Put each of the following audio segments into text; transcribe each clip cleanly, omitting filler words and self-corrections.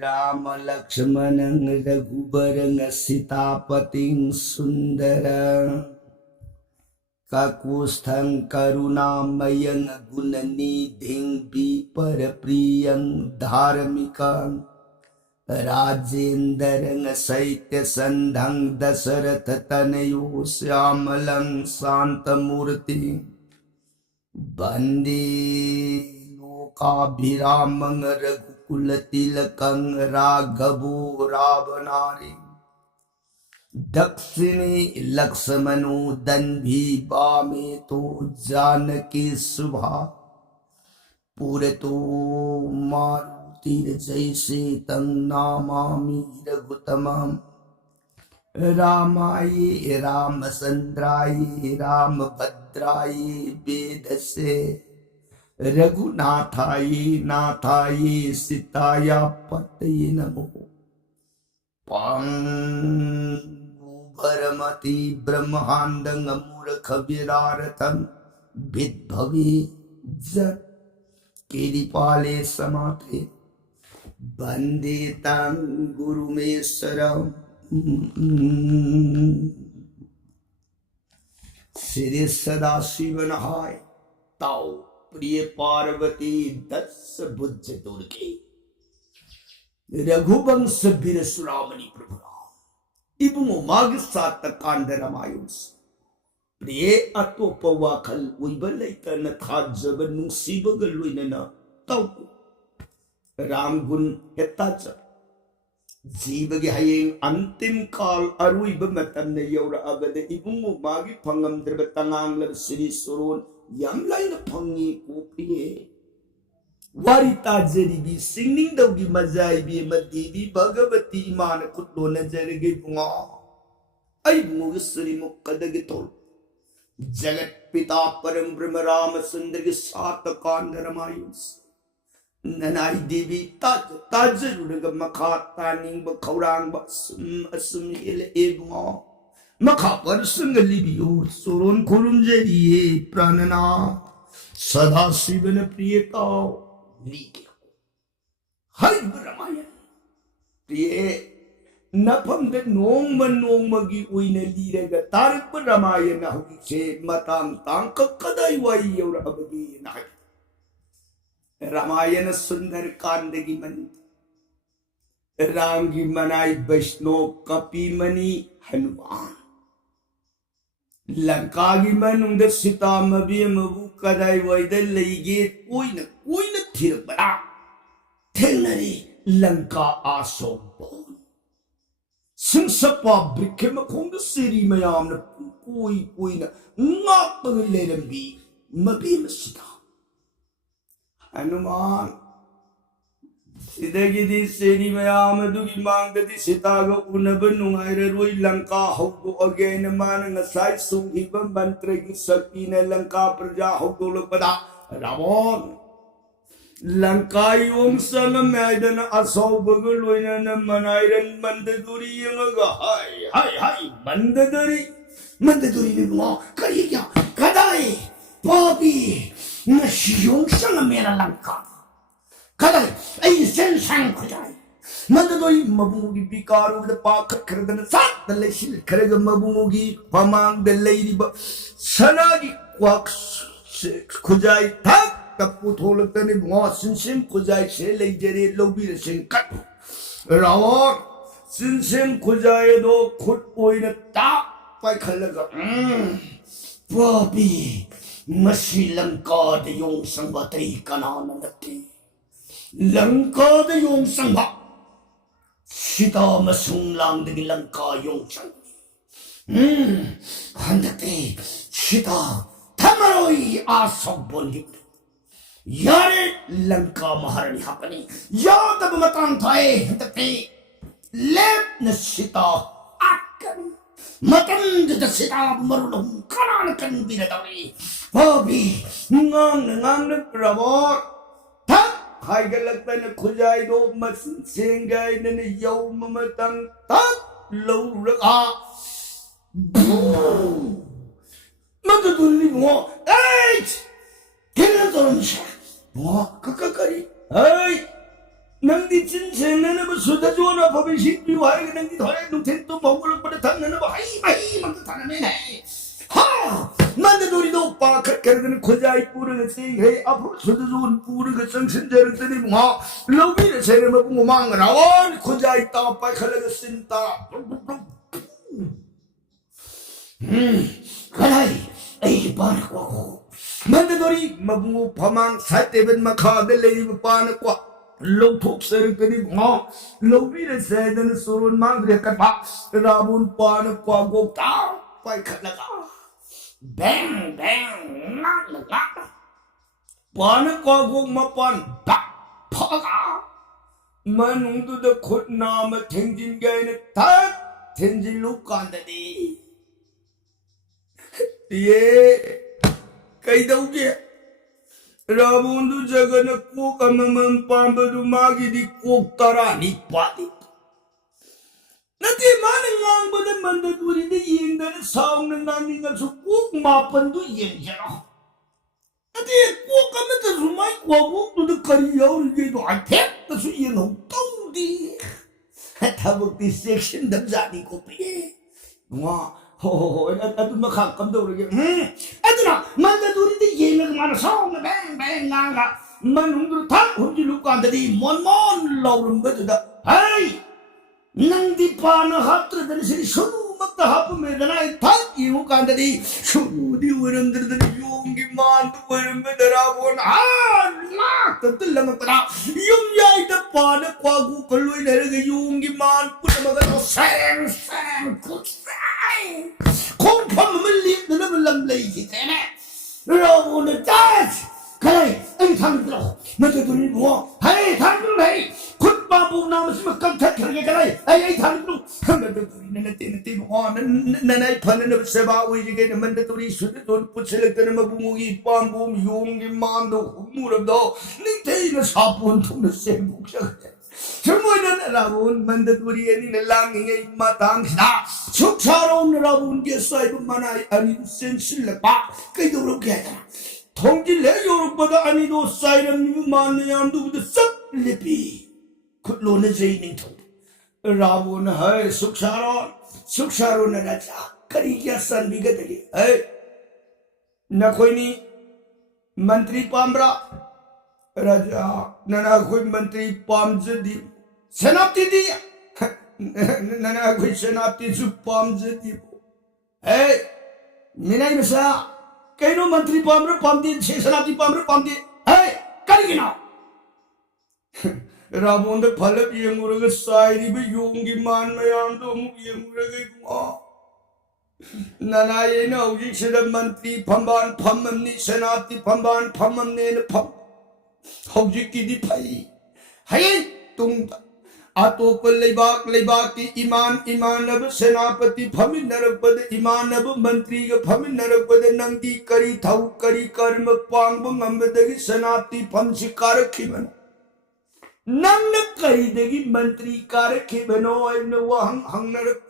राम लक्ष्मण रघुबर सीतापति सुंदर काकुस्थं करुणामयं गुणनिधिं विपर प्रियं धार्मिकं राजेन्द्रं शैत्यसन्धं दशरथ तनयो श्यामलं शान्तमूर्ति वन्दे लोकाभिरामं रघुकुलतिलकं राघवो रावणारि दक्षिणे लक्ष्मणो दन्भी वामे तो जानकी शुभा पुरतो मारुतिर्जैसे तं नमामि रघुतमं रामाय रामचन्द्राय रामभद्राय वेदसे रघुनाथाय नाथाय सीताय पतये नमो परमति ब्रह्मांडं मूर्ख विरारतं विद्भवे जन केदिपाले समाते वंदे तं गुरुमेश्वरं श्री सदाशिवनहाय ताओ प्रिय पार्वती दस बुद्ध दुर्गे रघुवंश वीर सुरामणि प्रभु इबुंगो माग सात कांडरमायुस प्रिय अतोप वाखल उइब लैतन थाजब नुंसीबग लुइनना तौको राम गुण हेताच जीवगे हयें अंतिम काल अरुइब मतन यौरअबद इबुंगो मागी फंगमद्रब तंगांगलब श्री सुरोन यम लाइन फंगी को प्रिय वारिता जरीबी सिंगिंग दौगी मजाइबी मदीबी भगवती मान खुटलो नजरगे बुंगा आई मुग श्री मुक्कदगे तोल जगत पिता परम ब्रह्म राम सुंदर के सात कांड रमायुस ननाई देवी ताज ताज रुडग मखा तानिंग ब खौरांग ब असुम हेल ए बुंगा मखा पर संग लिबियो सोरोन खोरुम जरिए प्राणना सदा शिवन प्रियता हर रामायण प्रिय नफम दे नोंग उइने लीरेगा तारक रामायण हौसे मतांग तांग कदाई वाई यौर अबगी नाय रामायण सुंदर कांड की मन राम की मनाई वैष्णव कपिमणि हनुमान लंका की मन सीता मबी मबू कदाई वाइद लेगे कोई न थिर बड़ा थेनरी लंका आसोबोन सिंसपा ब्रिखे मखोंग सिरी मयाम न कोई न नाक लेरंबी मबी मसीता हनुमान सिदगिदी सेरी मयाम दुगी मांगदी सीताग उनब नुंगाइर रोई लंका हौदो अगेन मान ngसाई सुंघिब मंत्र की शक्ति ने लंका प्रजा हौदो लपदा रावण लंकायों संग मैदन असौबग लोइनन मनाइरन मंददुरी यंगा हाय मंददुरी ने बुआ करिए क्या कदाई पापी नशियों संग मेरा लंका कदाई ऐ सेन संग खुदाई मंददुरी मबुगी बिकारू द पाख खरदन सात लेशिल खरग मबुगी पमांग द लेरिब सनागी क्वाक खुजाई था पुथोल तने बुआ सिंसिम खुजाई से ले जरे लोबी सिंह कट रावण सिंसिम खुजाए दो खुद ओइन ता पाई खलगा पापी मसी लंका द यों संगतई कनान नते लंका द यों संग सीता मसूं लांग द लंका यों संग हंदते सीता थमरोई आसो बोली यारे लंका महारानी हपनी यादव मतान थाए हंदते लेप न सीता आकन मतंद द सीता मरुलम कनान कन बिरदवी पापी ngang प्रभो थक हाय लगता न खुजाई दो मसन सेंगाई न यौम मतंग थक लौ रहा मददुल्ली वो एच केना तोरम 뭐 kakakari ay nang di chin chen na ba 수다주원 법의 신비와의 그냥 더해 농텐 또 먹을 뻔해 당나는 뭐 하이 막 당나네 하 만데 우리도 오빠 그렇게는 고자이 뿌르는 세 앞으로 수다주원 뿌르는 정신자를 뜨니 뭐 러비를 세례만 보고 망라원 고자이 따빠 칼레스인다 그라이 에이 바르고 만데돌이 마붕우 파망 살때벤 마카들 레이브 빠는과 louthuk sering kini ngo lobi le sedan surun mang re ka pa rabun pan kwa go ta pai khat la bang nak la pan kwa go ma pan pa pha ka manung tu de khut nam thengjin gai ne ta thenjin lu kan da di ye kai dau ge Rabundu jagana ko kamaman pambadu magi di kok tarani pati. Nanti mana yang pada mandaduri di yang dari saung dengan dengan suku mapan tu yang jauh. Nanti kok kami terumai kuabuk tu dekariau gitu akhir tu yang tahu di. Tabuk di section dan jadi kopi. Wah. Aduh makak kamdo lagi. Aduh na, mana duri di yemek mana song bang nanga. Manung tak hujan luka tadi mon laurum betul dah. Hai, nang di pana hatra dari sini sunu makta hap medana tak iu kan tadi sunu di uram dari yungi mantu uram bedara pun nak tentu lama tera yum ya ida pana kuagu kalui dari yungi man pun makan sang 공포 물리 너는 람레이지 때문에 여러분은 짜지 그래 이 당들어 너도 돈이 뭐 아이 당들어 해 굿바보 남으시면 깜짝하게 그래 아이 당들어 너도 돈이 내가 때는 나나이 파는 세바 오이게 너도 돈이 수도 돈 붙일 때는 뭐 부모기 빰붐 용기 만도 무릎도 닌테이는 사본 통도 셈복샤 Semuanya rabun mandaduri ini nelangi matang kita suksaron rabun gesai bumana ani sensil lepa kaido kita thongji le yorok pada ani do sairam ni man yam du de sab lepi khutlo ne jai ning thong rabun hai suksaron raja kari kya san bigadali hai na koi ni mantri pamra Raja, nana koi menteri pam jadi, senapti dia, nana koi senapti su pam jadi. Hey, minai masa, kaino menteri pam di, senapti pam di. Hey, kali gina. Rabonda phalap yang muraga sairi be yongi man mayam do mu yang muraga kuma. Nana ye na uji seda menteri pamban pamamni senapti pamban pamamni ne pam. Hojiki pai, hai tung atau pelibak ki iman nab senapati phamin narapad iman nab menteri ke phamin narapad nangdi kari thau kari karma pang bangambadagi senapati pham sikar khiban nang na kari dagi menteri kar khibano ay na wahang hang narap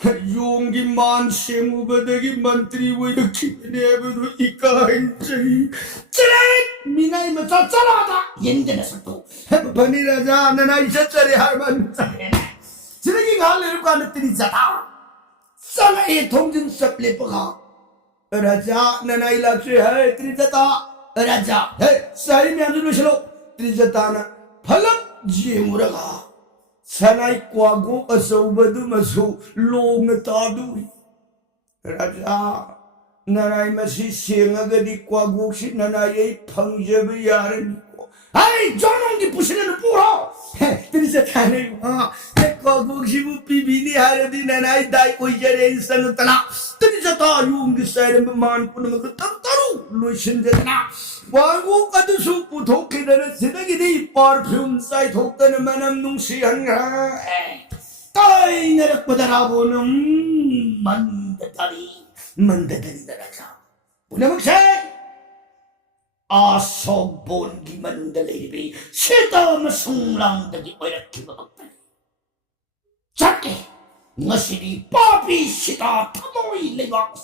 Yongi man shemu badagi menteri woi khibne bedu ikain chai Cerai minai maca calada yendena satu bani raja nana isa cari harman Cerai gal leru kan tiri jata sana e thongjin saple paga raja nana ila che hai tiri jata raja hey sai me anju shelo tiri jata na phalap jemuraga Sanai kuago asau badu masu long tadu Raja Nanai masih singa gadi kuago si nanai pangjabe yaran Hai jangan dipusinan pura Terisa tanai kuago si bu pibini haradi nanai dai ojare insan tana Terisa ta yung gisaran beman pun taru luisin jana Wago kadu supu thoke dana sidagi di perfume sai thoktan manam nungsihan Tai narak padarabonum mandadari daraja Punamang say Asobon gi mandaliri Sita masunglang dagi oirat kibabagtan Chake Ngasiri papi sita tamoy lebak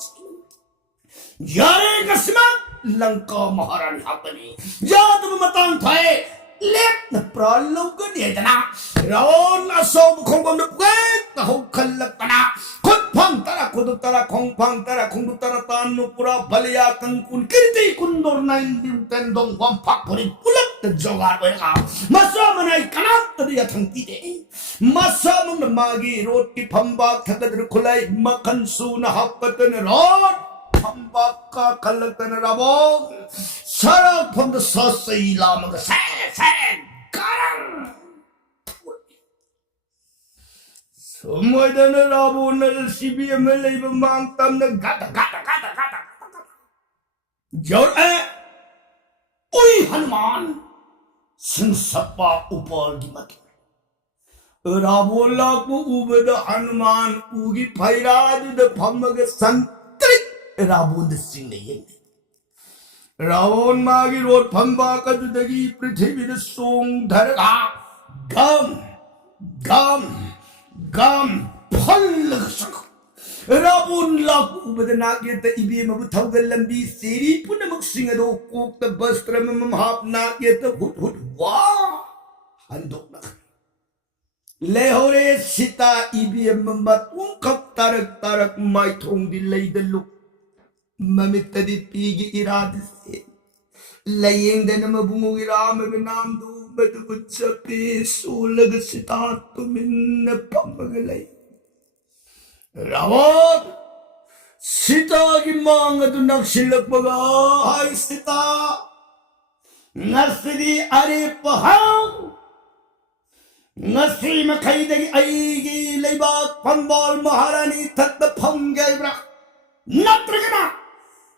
Yare kasmat Langka Maharani Hapani Jad matang thae lek na pralo ko niya na raon aso kong kong nupwet na hukalak na kut pang tara kuduk tara kong pang tara kung tara tanu pura balaya kang kun kirti kundor na hindi tendong wampak purit pulak na jogar ko ka masa manay kanak tadi atang tide masa mong namagi roti pambak tagadir kulay makan su na hapatan rot pambak ka kalagtan na rabong sarap pang sasay lamang ka sen karang Sumoy na rabo na sibiya malay bamangtam na gata. Jor uy Hanuman, singsapa upal di mati. Rabo laku ubeda Hanuman ugi pairadu da pamaga santrik rabo da singayeng. Ravon magi rot pambaka dagi prithvi da song dharga gam phalak Rabun laku badanak yata ibi mabutaw galambi siri punamak singado kuk ta bastra mamahap nak yata hut wah handok nak lehore sita ibi mamatung kap tarak mai thong dilay daluk mamit tadi pigi iradis layeng dana mabungu iram binam do Badukut sa piso lagat si tatumin na pamagalay. Rawat! Sita gimanga dunak silak bagay sita. Ngasiri ari pahaw. Ngasi makaidag ay laybak pambal maharani tatna panggay brak. Natragana!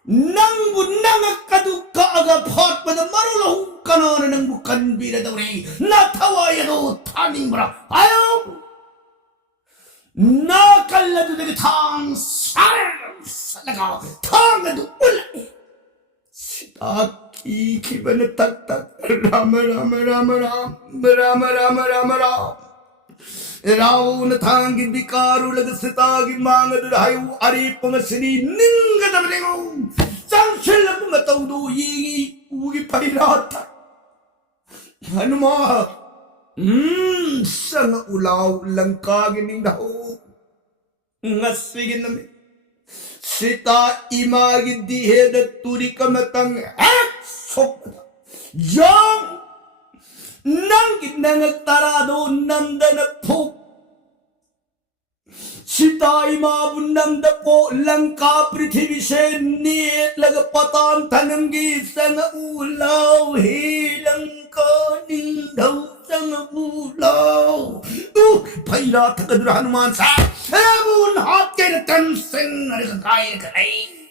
Nang bunang kaduka aga pot pada marulah kanon nang bukan bida dawri natawa yado taning bra ayo nakalla du dagi tang sar salaga tang du ulai sitaki kibana tak rama Raun tangi bikaru laga sitagi manga hayu ari pangasini ninga dabalengo sang sila pumatau do yigi ugi pairata Hanuma sang ulaw langkagi ning daho ngasigin nami sita imagi dihe da turi kamatang sok yang Nangkit nangattarado namdana po Sita imabun namda po Langka prithvi se niyet lagapatan tananggi Sang ulaw hilang ka ningdaw sang ulaw Paira tagadur Hanuman sa Rabun hat kaya tanseng Narikakaya kanay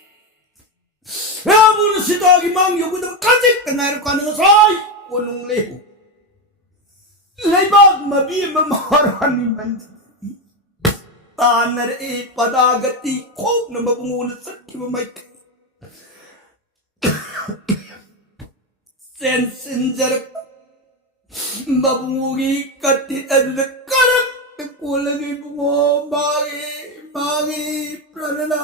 Rabun sita imang yugudang kasik Tangayo ka nga say Unong leho Laybag mabi mamarani man tanar padagati kog na mabungunat sa kimamay sensinjar mabungi katit at karak kulagi mo magi pranana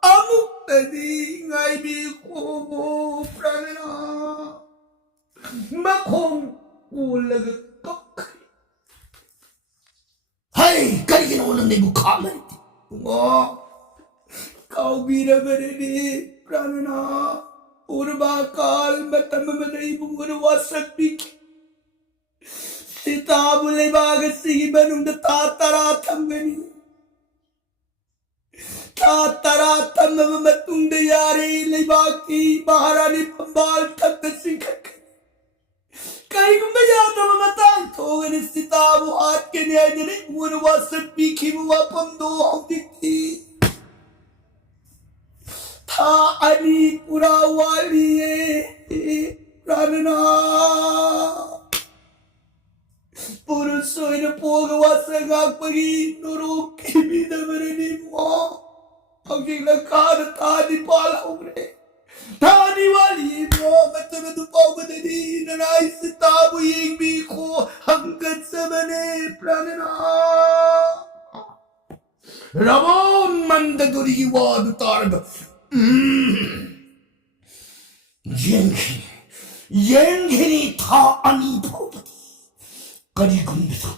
amuk tadi ngay ko pranana makhong Ulaga kak. Hai, kaya ginawa ng nabukaman. Kau bira berani, pranana. Urbakal, matamamanay mong unawasak biki. Sita mulay bagas sige banong natataratang gani. Tataratam mamamatong dayari, laybaki, maharani pambal, tagdasingkat. Kaya kung mayata mamatay, tongan istita mo at kanya nilay muna wasan biki mo wapamdo ang dikti. Taani purawali pranana. Puro soy na po gawasan agpagi nurok ibida marini mo. Ang ginagkana tani pala umre. Tani wali mo, matamadupaw mo na di nanay sa tabo yung biko hanggang sa mani pranana. Ramon mandaduri iwado targa. Jenki, ꯌꯦꯡꯈꯤꯅꯤ ꯊꯥ ꯑꯅꯤ ꯐꯥꯎꯕꯗꯤ ꯀꯔꯤꯒꯨꯝꯕꯗ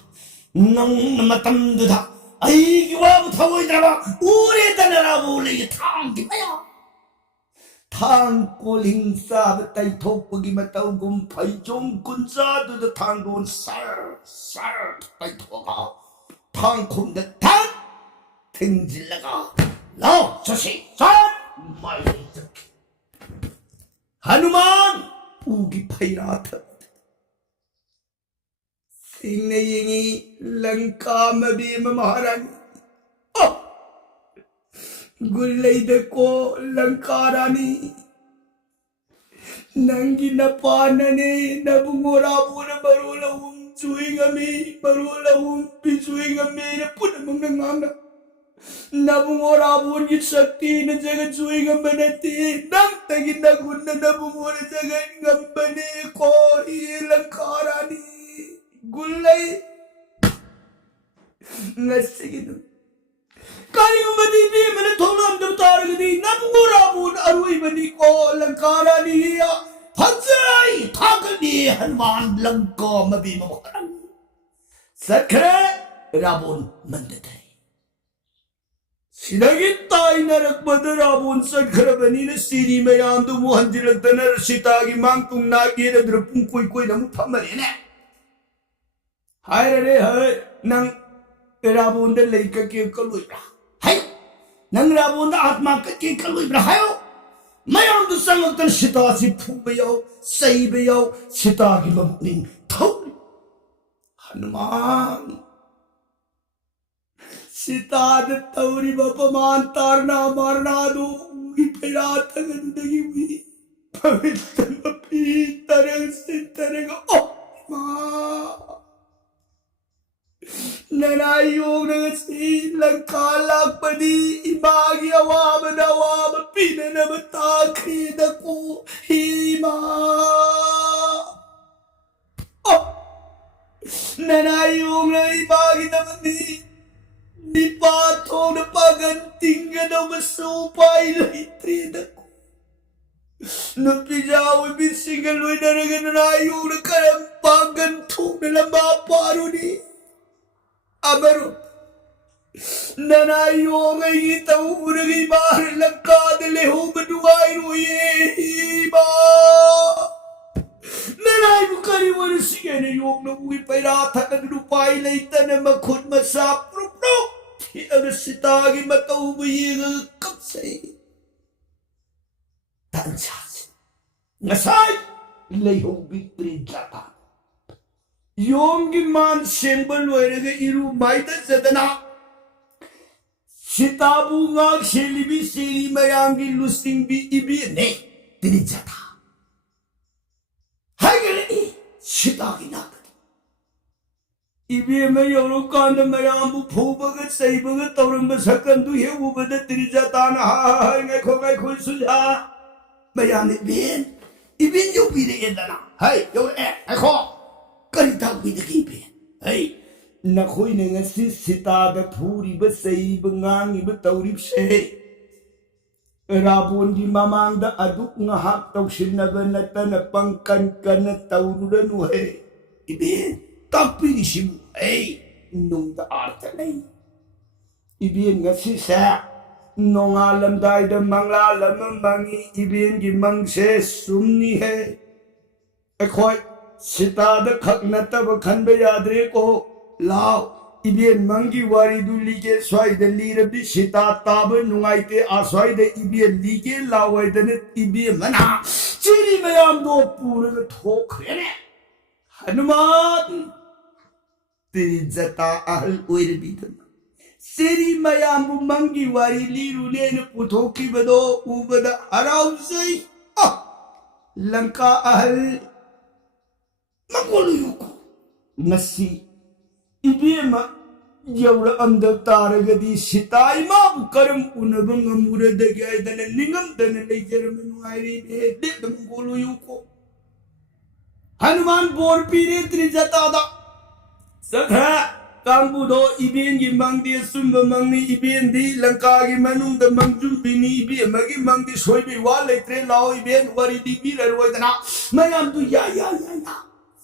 ꯅꯪꯅ ꯃꯇꯝꯗꯨꯗ ꯑꯩꯒꯤ ꯋꯥꯕꯨ ꯊꯑꯣꯏꯗ꯭ꯔꯕ ꯎꯔꯦꯗꯅ ꯔꯥꯕꯣꯟꯒꯤ ꯊꯥꯡꯒꯤ ꯃꯌꯥꯝ ꯊꯥꯡ ꯀꯣꯜꯍꯤꯡ ꯆꯥꯕ ꯇꯩꯊꯣꯛꯄꯒꯤ ꯃꯇꯧꯒꯨꯝ ꯐꯩꯖꯣꯝ ꯀꯨꯟꯖꯥꯗꯨꯗ ꯊꯥꯡꯗꯣꯟ ꯁꯔ ꯁꯔ ꯇꯩꯊꯣꯛꯑꯒ ꯊꯥꯡꯈꯣꯡꯗ ꯊꯛ ꯊꯤꯡꯖꯤꯜꯂꯒ ꯂꯥꯎ ꯆꯠꯁꯤ ꯆꯠ ꯃꯥꯏ ꯆꯠꯈꯤ हनुमान उगी फैरा था सिंह ने यही लंका में भी महारानी गुल्ले को लंका रानी नंगी न पानने न बुंगोरा बुन बरोला हूं चुईंगा मी बरोला हूं पिचुईंगा मेरे पुन मंगंगा नबुंगोरा बुन की शक्ति न जगह चुईंगा बनती नम तगी न गुन नबुंगोर जगह गंबने को ये लंका रानी गुल्ले नस्सिगिन करीमदी भी मैंने थोड़ा अंदर तार गई नबुंगोरा बुन अरुई बनी को लंका रानी या फजाई थागनी हनुमान लंका में भी महारानी सखरे रावण मंदते सिदगी ताइनरकबद रावण सखरबनीन सिरी मयामदु मुहंजिरतन सीतागी मांगतुंग नागेरद्र पुंग कोई कोई नमु फमरेने हाय रे हाय नंग रावण द लेक के कलुइब्रा हाय नंग रावण द आत्मा के कलुइब्रा हायो मयामदु संगतन सीतासी फुबयो सैबयो सीतागी ममुनिंग थौ हनुमान सीता तौरी बपमान तारना मारना दो फिरा तगदगी हुई पवित्र पी तरंग से तरंग ओ मां ननाई योग नगसी लंका लापदी इबागी अवाब नवाब पीने नबता खरीद को ही मां ओ ननाई योग नगसी इबागी नबदी Nipato na pagantingan na masupay laitrina ko. Napijaw ibisingaluin na naganayo na karampagan to na lamaparo ni Amaro. Nanayo ngay itaw mo na ibahan lang ka na leho manuay ruye iba. Nanay mo kariwan na sige na yung namuwi pairata na nupay laitan na makot masapro-pro. Ang sitagi mataubayang kapsay. Tansas. Ngasay, layong bitri jata. Yung giman sembal wala nga iru maitan sa dana. Sitabu nga silibi sili mayangi lusting bi ibi ne. Tini jata. Hay gani sitagi natin. इबे में योरो कांड में आंबू फूबग सईबग तौरंग सकंदु हे उबद त्रिजा तान हाय ने खोगाय खोय सुजा मयाने Ben Ibn जो बिरे एदना हाय यो ए खो करिता बिदगी बेन हाय नखोय ने ngasi sita द फूरी ब सईब ngangi ब तौरिब से रावण की ममांग द अदुक ngahak तौसिनब नतन पंकन कन तौरुदनु है Eben tapi di simu, nung da arta nay. Ibin nga si sa, nung alam day da manglalam ang mangi, ibin gi mang se sumni hai. Akoy, sita da khak na tab khan bayadre ko, lao, ibin mangi wari du lige sway da lirabdi sita tab nungay te asway da ibin lige laway da net ibin mana. Chiri mayam do pura da thok rene. Hanuman. Trijata ahal oir bidan. Seri mayambu mangi wari liru ne putoki bado ubada haraw say. Ah, Lanka ahal magulu yuko. Ngasi ibima yawra amda taragadi sitay mabu karam unabang amura dagay dana lingam dana layjaraman wari de magulu yuko. Hanuman bor pire Trijata da. Sakha कांबुदो इबेन की मंगदी सुंब मंगनी Eben दी लंका की मनुंग the मंगजुम बिनी इबे मगी मंगदी सोई वाले त्रे लाओ इबेन वरी दी बीर रोइदना मयाम दु या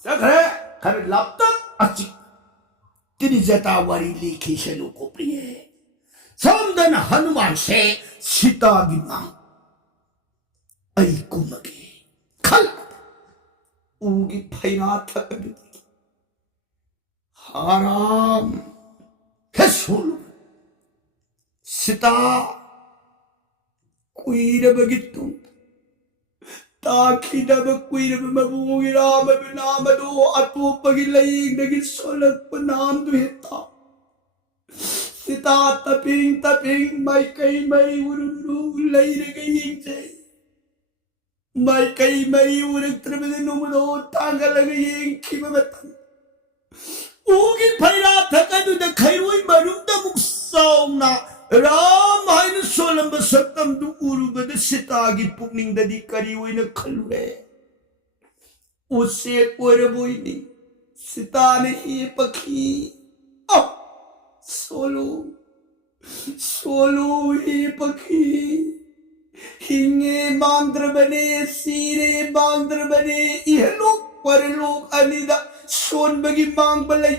सखरे खरे लाप्तक अच्छी तिनी जता वरी लिखी शनु को प्रिय समदन हनुमान से सीता की मां आई कुमगी खल उगी फैरा थक हाराम है सुन सीता कुईरब गित्तु ताखिदब कुईरब मबूगी राम नाम दो अतोपगी लईग दगी सोलक नाम दुहेता सीता तपिंग माई कई मई उरुरु लईर गई जे माई कई मई उरक त्रबदे नुमदो तांगल गई खिबबतन उगी फैरा थकदु द खैरोई मरुद मुक्साउना राम हाइन सोलम सत्तम दु उरुबद सीतागी पुकनिंग ददी करी ओइन खलुए उसे कोरबोइनी सीता ने ये पखी अब सोलो ये पखी हिंगे बांद्र बने सीरे बांद्र बने यह लोग पर लोग अनिदा सोन बगी मांग बलाई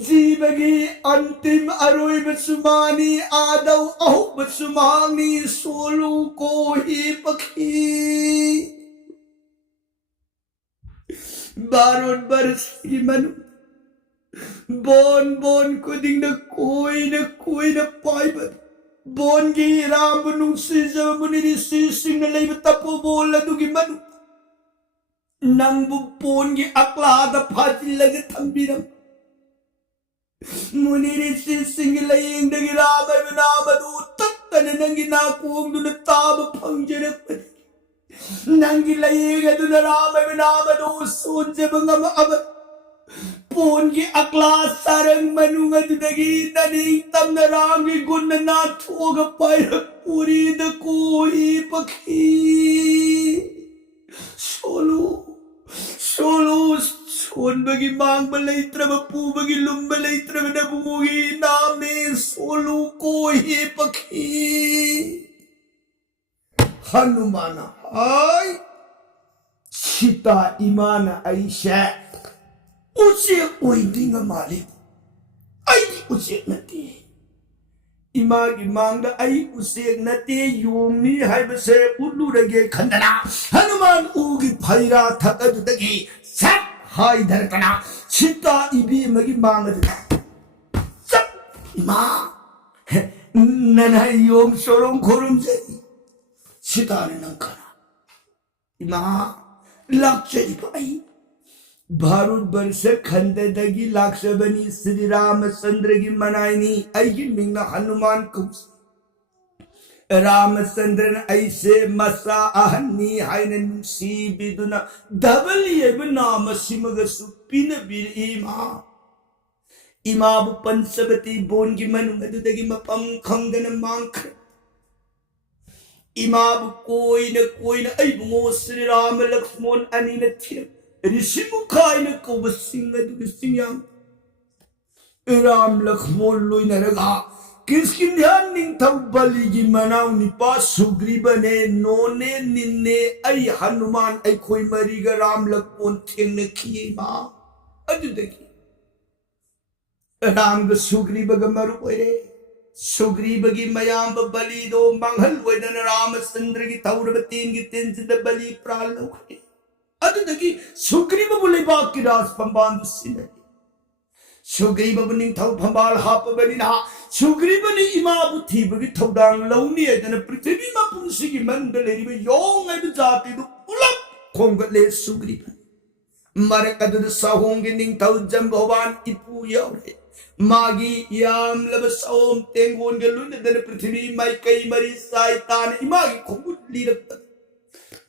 जी बगी अंतिम अरोई बसुमानी आदव अहो बसुमानी सोलू को ही पखी बारों बरस की मनु बोन कुदिंग न कोई न पाई बद बोन की राम बनु से जब मुनि सी सिंह लई तपो बोल दुगी मनु नंबु पोन की अकला द फाजी लगे थंबीरम मुनि ऋषि सिंह लईंग दगी राम नाम दो तत्तन नंगी ना कोंग दुन ताब फंजरक नंगी लईंग दुन राम नाम दो सोच बंगम अब पोन की अकला सरंग मनुंग दगी ननी तम न राम की गुण ना थोग पैर पूरी द कोई पखी सोलो सोन बगी मांग बलई त्रब पू बगी लुम बलई त्रब नबूगी नामे सोलू को ही पखी हनुमान हाय सीता ईमान ऐशा उसे कोई दिंग मालिक आई उसे नती इमा की मांग आई उसे नते योमी है बसे उल्लू रगे खंडना हनुमान उगी फैरा थकद दगी सब हाय धरकना सीता इबी मगी मांग दगा सब इमा नना योम सोरों खोरुम से सीता ने नंकना इमा लाक्षरी पाई भारत वर्ष खंड दगी लाक्षबनी श्री रामचंद्र की मनाइनी आई मिंगना हनुमान कुछ रामचंद्र ऐसे मसा आहनी हाइन नुसी बिदुना दबलिए नाम सिमग सुपिन बिर इमा पंचवती बोन की मनु दगी मपम खंगन मांख इमा कोई न आई बुमो श्री राम लक्ष्मण अनि न थिर ऋषि मुखाइन को सिंह राम लक्ष्मण लोइन रगा किसकी ध्यान निंथव बलि की मनाव निपा सुग्रीबने नोने निन्ने आई हनुमान आई कोई मरी गा राम लक्ष्मण थिंग ने किए मां अजु देखी राम ग सुग्रीब ग मरु ओरे सुग्रीब की मयाम बलि दो मंगल वदन रामचंद्र की थौरब तीन की तीन जिंद बलि प्राण लोखे अदुदगी सुग्रीब बुले बाग की राज पंबान दुसिने सुग्रीब बुनिंग थौ पंबाल हाप बनिना सुग्रीब ने इमा बुथी बगी थौदांग लौनी एदन पृथ्वी मा पुंसी की मंडलेरी बे योंग एब जाति दु उलप खोंगले सुग्रीब मरक अदुद साहोंग निंग थौ जंबोबान इपु यावरे मागी याम लब सोम तेंगोन के लुन दन पृथ्वी माई कई मरी साइतान इमागी खोंगुट लीरक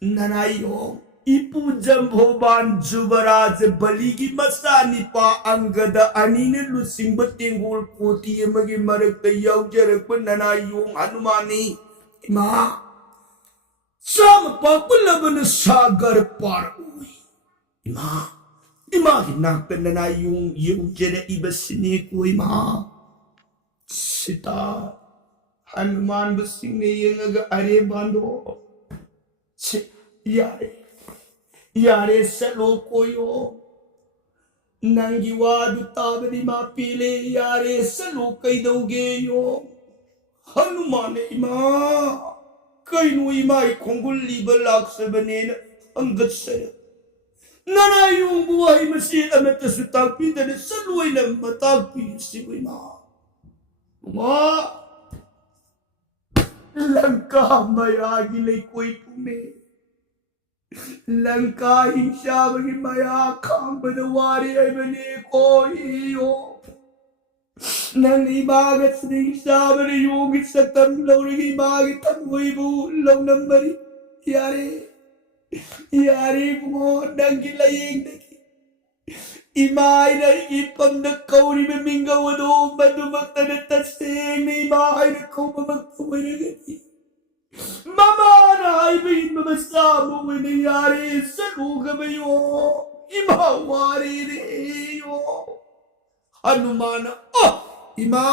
ननाइयो इपु जंभोबान जुबराज बलि की मसा निपा अंगद अनिन लुसिंग तेंगोल कोटी मगी मरक यावजरक नना यों हनुमानी इमा सम पकुलबन सागर पार हुई इमा 이마기 낙변나 용제네 입으시니 고이마 시다 हनुमान सिंह ने ये लगा अरे बांधो यारे यारे सलो कोयो नंगी वादु ताबरी मा पीले यारे सलो कई दोगे यो हनुमान इमा कई नु इमा खोंगुली बलाक से बने न अंगत से नना यूं बुआई मसीह अमत सुता पिंदने सलो इन मताक पी सिबुमा मा लंका माया गिले कोई तुम्हें लंका हिंसा बगी माया खाम बनवारी है बने कोई हो नंगी बागत हिंसा बने योगी सतम लौरी बाग तम हुई बू लव नंबरी यारे यारे वो नंगी लायेंग देखी इमाई नहीं पंद कौरी में मिंगा वो दो मधुमक्ता ने तस्सेंग नहीं इमाई ने कौमक्ता वही गई मामा नाई बिन ममसा मुने यारे सलूग में यो इमावारी रे यो हनुमान ओ इमा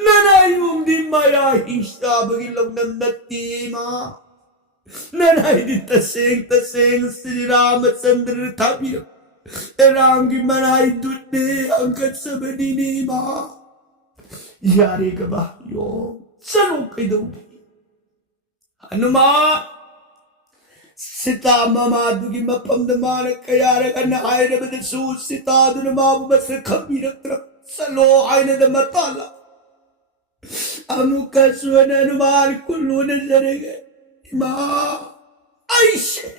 ननायुम दी माया हिंसा बगी लवनन्नती मा ननाई दी तसेंग श्री रामचंद्र थापी राम की मनाई दुर्दे अंकत सबनी नी मा यारे कबा यो चलो कह दो हनुमान सीता ममादु की मफम मान कयारे कन्न आयरे बद सू सीता दुन माब बस खबी रत्र चलो आयने द मताला अमुक सुन हनुमान कुल्लू ने जरेगे मां आइशे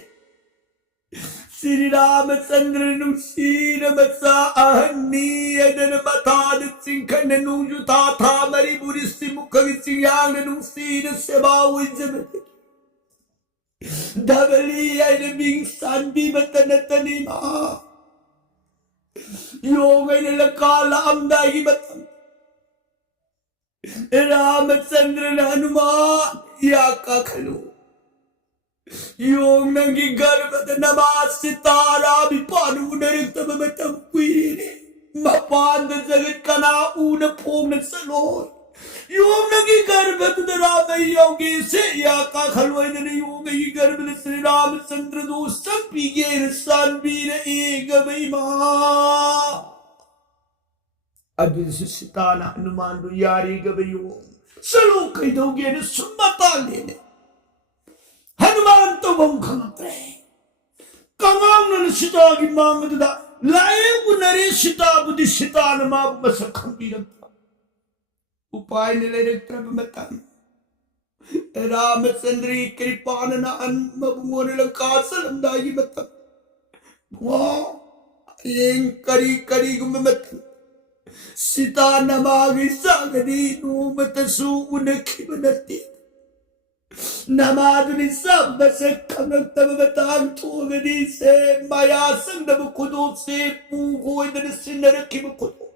श्री रामचंद्र नुसीन बसा अहन्नी अदन बताद सिंखन नुजुता था मरी बुरी सी मुख सिंगांग नुसीन सेबाव जबत धवली अन बिंग सांबी बतन तनी मा योगन लकाला अमदाई बतन रामचंद्र हनुमान या का खलू योग नंगी गर्भत नमाज सितारा भी पानु नरिक तब बतम कुईरे मपान जगत कना ऊन फोम न सलो योग नंगी गर्भत राम योगी से या का खलवै न योग ही गर्भ श्री रामचंद्र दो सब पीगे सान बीर एक गई मां अभी सिताना हनुमान दो यारी गयो सलो कह दोगे न सुमता लेने हनुमान तो बहु खंगत्रे कंगाम न सीता की मांग दा लाए नरे सीता बुद्धि सीता न मा बस खंपी रखता उपाय ने ले रत्रब मतन रामचंद्र की कृपा न अन मबुओं ने लंका सलम दाई मतन वाह ये करी करी गुम मत सीता न मागी सागदी नो मत सु उनकी बनती नमादुनि सब बस खंगक तब बतांग थोगदी से माया संदब खुदो से पूगो इधर सिन्नर की खुदो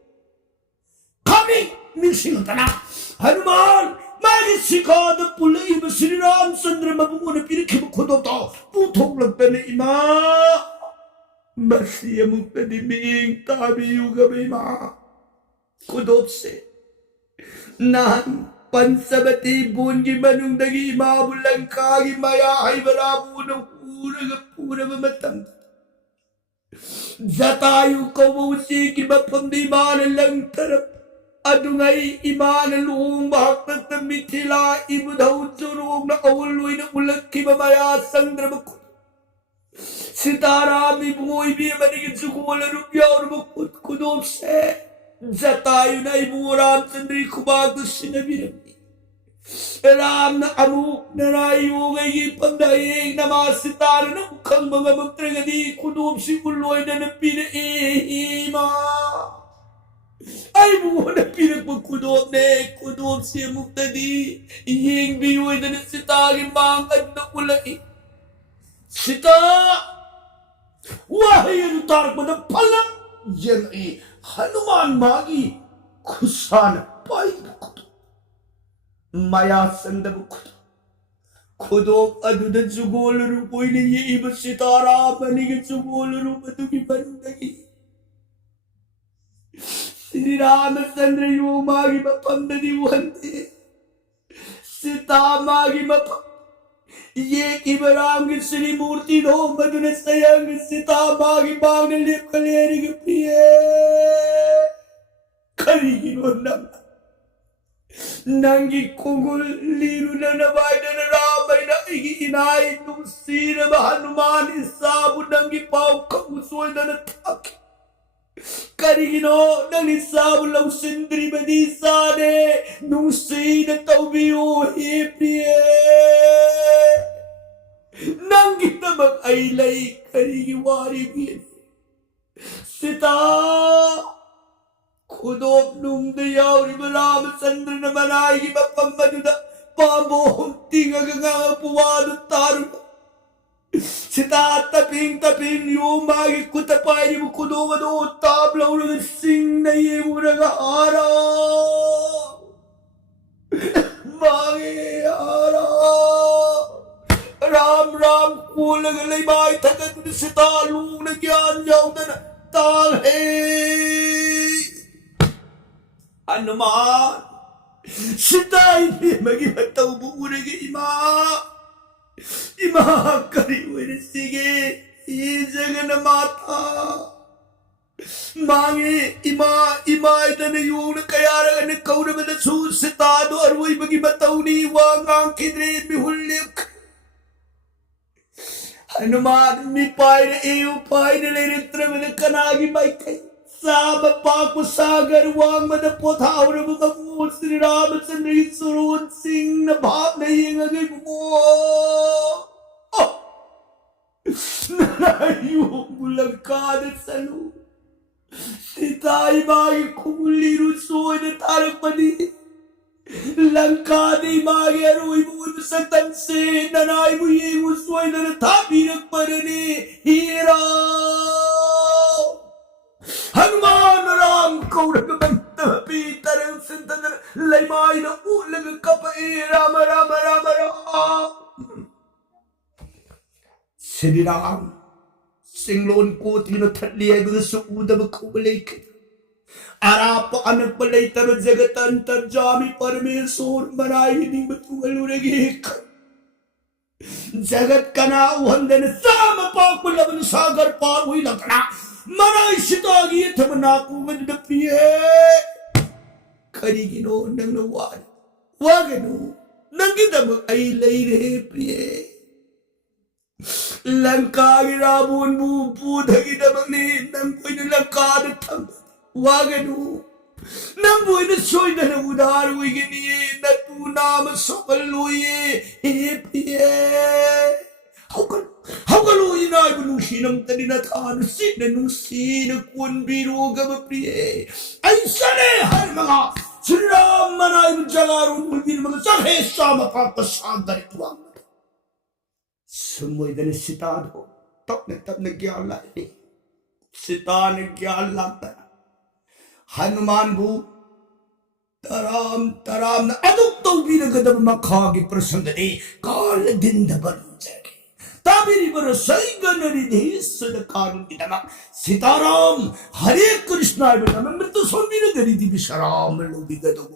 कमी मिसिंग तना हनुमान मागी सिखाद पुलई श्री रामचंद्र मबुओं ने पिर की खुदो तो पूथोग लगते ने इमा मसीह मुक्ति मिंग ताबी युग बिमा खुदो से नान पंचवती बूंगी मनुंदगी माबु लंका की माया हाइबरा बून पूरब मतम जतायु को उसी की बफम दीमान लंकर अदुंगई ईमान लूंग भक्त मिथिला इबधौ जुरोग न अवलुइन उलक्की माया संद्रम सिताराम इबोई भी मनी की जुगोल रुपया और मुकुट कुदों से जतायु नहीं बू रामचंद्री खुबाग सिनबी राम न अमु नराई हो गई पंदा एक नमाज सितार न खंग मंगमुत्र गदी खुदों सी उल्लोय न पीर ए मा आई बू न पीर खुदों ने खुदों से मुक्तदी ये भी हुए न सितार मांग न उलई सिता वाह ये उतार बद फलम ये हनुमान मागी खुशान पाई बुकुत माया संद बुकुत खुदोक अदुद जुगोल रूपोई ने ये इब सितारा बनी के जुगोल रूप तुकी बंदगी श्री रामचंद्र यो मागी बपंदगी वंदे सीता मागी बप ये किबराम की श्री मूर्ति दो मधुन सयंग सीता मागी बाग ने लिप कलेरी के प्रिय खरी की नंग नंगी कुंगुल लीरु ननबाई नन राम बैना इगी इनाई तुम सीर हनुमान इसाबु नंगी पाव कबु सोय नन थाकी करिगिनो नंगी साबु लव सिंदरी बदी साने नुसीन तौबियो हे प्रिय नंगी तमक आई लई करिगी वारी भी सीता खुदोक नुंग यावरी रामचंद्र न बनाई बपम्मदुदा पाबो तिंगा गंगा पुवाद तारु सीता तपिंग यो मागी कुतपाई खुदो वदो ताप लौर सिंह नहीं उरगा आरा मागे आरा राम राम को लगले बाई थकत सीता लून ज्ञान जाऊदन ताल है हनुमान सीता इने मगी हतौ बुरेगे इमा करी हुए सिगे ये जगन माता मांगे इमा इदन यून कयार ने कौरव द सु सीता दो अरुई बगी बतौनी वांगा किद्रे बिहुल्लिक हनुमान मी पायरे एउ पायरे ले रित्र में कनागी बाई साब पाक सागर वांग मद पोथा और बमु श्री रामचंद्र सुरोन सिंह न भाव नहीं गए मो नरायु मुलंका दे सलू सीताई बाई कुली रुसोय ने तारक बनी लंका दी मागे रोई बुन सतन से ननाई बुये उसोय न था बीरक परने हीरा हनुमान राम कौरव बंत पीतर सिंदन लैमाई न उलग कपे राम राम राम राम श्री राम सिंगलोन को तीन थलिए गुसु उदब कुबलेक आराप अनप लेतर जगत अंतर जामी परमेश्वर बनाई नी बतुलुरेगे जगत कना वंदन साम पाक लबन सागर पार हुई लगना मनाई सितागी थमना कुमन दपिए खरीगिनो नंगनो वागनो नंगी दम आई लई रे प्रिय लंका गिराबुन बु धगी दमने नंग कोई लंका द थम वागनु नंग कोई सोई दन उदार हुईगनी न तू नाम सोकल लोये हे प्रिय हौगलो इनाय बुनुशीनम तदिना थान सिन नुसीन कुन बिरोगम प्रिय ऐसने हर मगा श्री राम मनाय जगारुन मुलबिल मगा सहे शाम पाप सागर तुआ सुमोय दन सीता दो तपने ज्ञान लाई सीता ने ज्ञान लाता हनुमान बु तराम न अदुक तो वीर गदब मखा की प्रसंग दे काल दिन दबन जागे ताबिरी बर सही गनरी देश कारुण की दमा सीताराम हरे कृष्णाय बेटा मैं मृत्यु सोमीर गरी दी विश्राम लोभी गदो